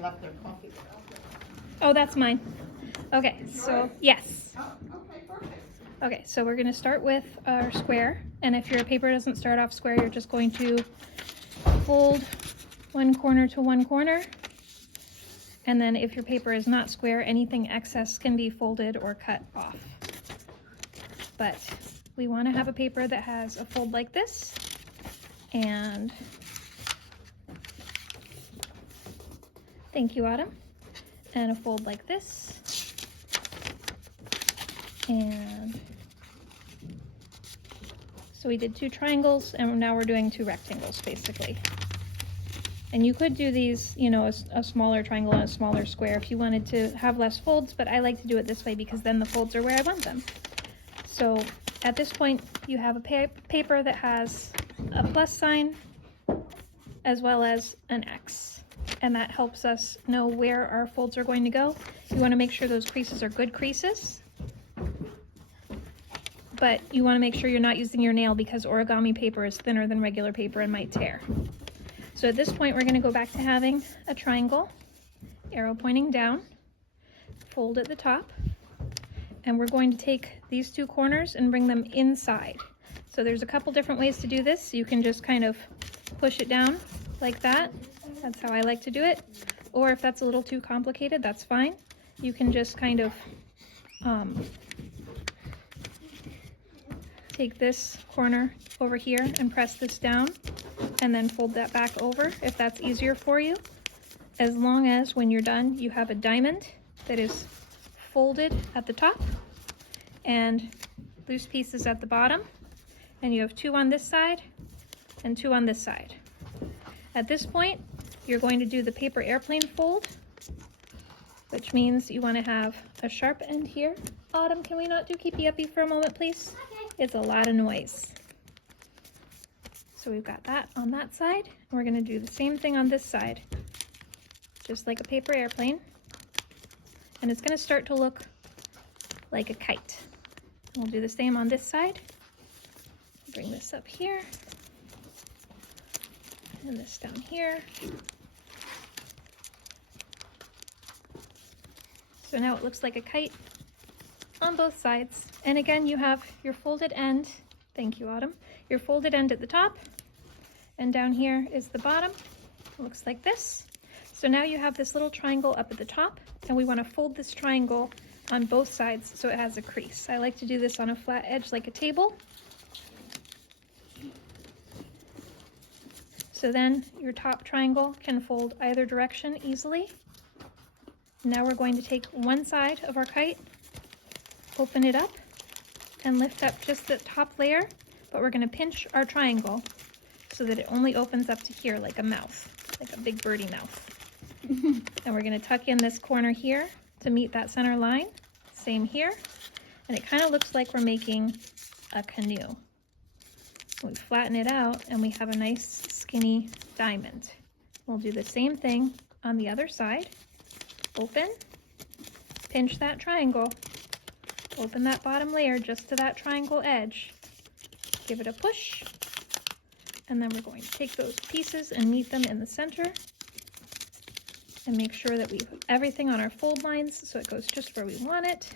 left their coffee. Oh, that's mine. Okay, so yes. Oh, okay, perfect. Okay, so we're going to start with our square, and if your paper doesn't start off square, you're just going to fold one corner to one corner, and then if your paper is not square, anything excess can be folded or cut off. But we want to have a paper that has a fold like this, and thank you, Autumn, and a fold like this, and so we did 2 triangles, and now we're doing 2 rectangles, basically. And you could do these, you know, a smaller triangle and a smaller square if you wanted to have less folds, but I like to do it this way because then the folds are where I want them. So at this point, you have a paper that has a plus sign as well as an X. And that helps us know where our folds are going to go. You want to make sure those creases are good creases. But you want to make sure you're not using your nail because origami paper is thinner than regular paper and might tear. So at this point, we're going to go back to having a triangle, arrow pointing down, fold at the top, and we're going to take these 2 corners and bring them inside. So there's a couple different ways to do this. You can just kind of push it down like that. That's how I like to do it. Or if that's a little too complicated, that's fine. You can just kind of take this corner over here and press this down and then fold that back over if that's easier for you. As long as when you're done, you have a diamond that is folded at the top and loose pieces at the bottom, and you have 2 on this side and 2 on this side. At this point, you're going to do the paper airplane fold, which means you want to have a sharp end here. Autumn, can we not do keepy uppy for a moment, please? It's a lot of noise. So we've got that on that side. And we're going to do the same thing on this side, just like a paper airplane. And it's going to start to look like a kite. We'll do the same on this side. Bring this up here, and this down here. So now it looks like a kite on both sides. And again, you have your folded end. Thank you, Autumn. Your folded end at the top, and down here is the bottom. It looks like this. So now you have this little triangle up at the top, and we want to fold this triangle on both sides so it has a crease. I like to do this on a flat edge like a table. So then your top triangle can fold either direction easily. Now we're going to take one side of our kite, open it up, and lift up just the top layer, but we're going to pinch our triangle so that it only opens up to here like a mouth, like a big birdie mouth. And we're going to tuck in this corner here to meet that center line. Same here. And it kind of looks like we're making a canoe. We flatten it out and we have a nice skinny diamond. We'll do the same thing on the other side. Open, pinch that triangle, open that bottom layer just to that triangle edge, give it a push, and then we're going to take those pieces and meet them in the center and make sure that we put everything on our fold lines so it goes just where we want it.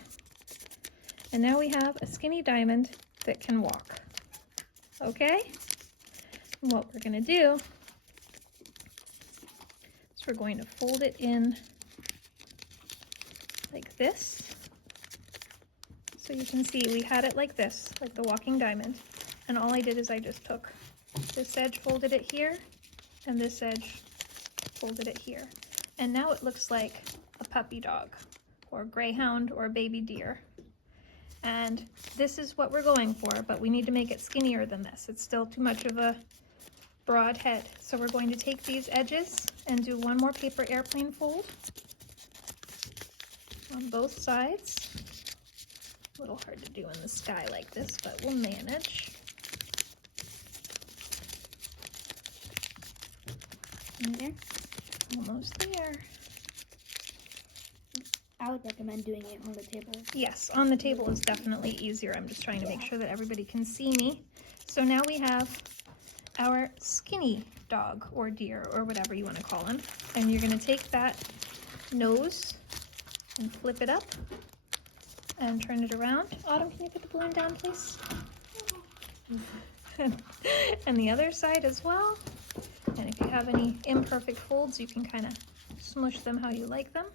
And now we have a skinny diamond that can walk. Okay? And what we're going to do is we're going to fold it in like this. So you can see we had it like this, like the walking diamond. And all I did is I just took this edge, folded it here, and this edge, folded it here. And now it looks like a puppy dog, or greyhound, or baby deer. And this is what we're going for, but we need to make it skinnier than this. It's still too much of a broad head. So we're going to take these edges and do one more paper airplane fold on both sides. A little hard to do in the sky like this, but we'll manage. There. Almost there. I would recommend doing it on the table. Yes, on the table is definitely easier. I'm just trying to make sure that everybody can see me. So now we have our skinny dog or deer or whatever you want to call him. And you're going to take that nose and flip it up and turn it around. Autumn, can you put the balloon down, please? And the other side as well. And if you have any imperfect folds, you can kind of smush them how you like them.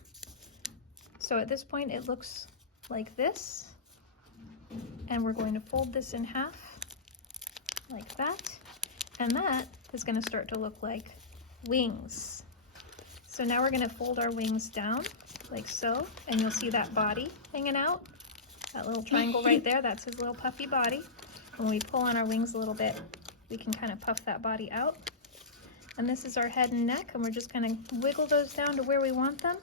So at this point, it looks like this. And we're going to fold this in half like that. And that is going to start to look like wings. So now we're going to fold our wings down like so. And you'll see that body hanging out. That little triangle right there, that's his little puffy body. And when we pull on our wings a little bit, we can kind of puff that body out. And this is our head and neck, and we're just going to wiggle those down to where we want them.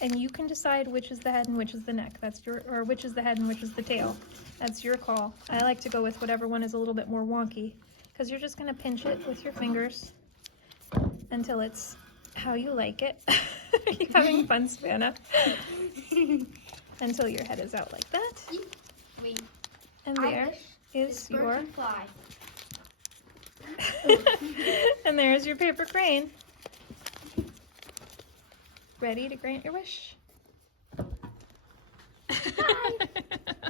And you can decide which is the head and which is the neck. That's your, or which is the head and which is the tail. That's your call. I like to go with whatever one is a little bit more wonky, because you're just going to pinch it with your fingers until it's how you like it. Are you having fun, Savannah? Until your head is out like that. Wait. And there is your... fly. And there's your paper crane. Ready to grant your wish?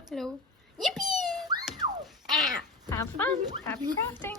Hello. Yippee! Have fun. Happy crafting.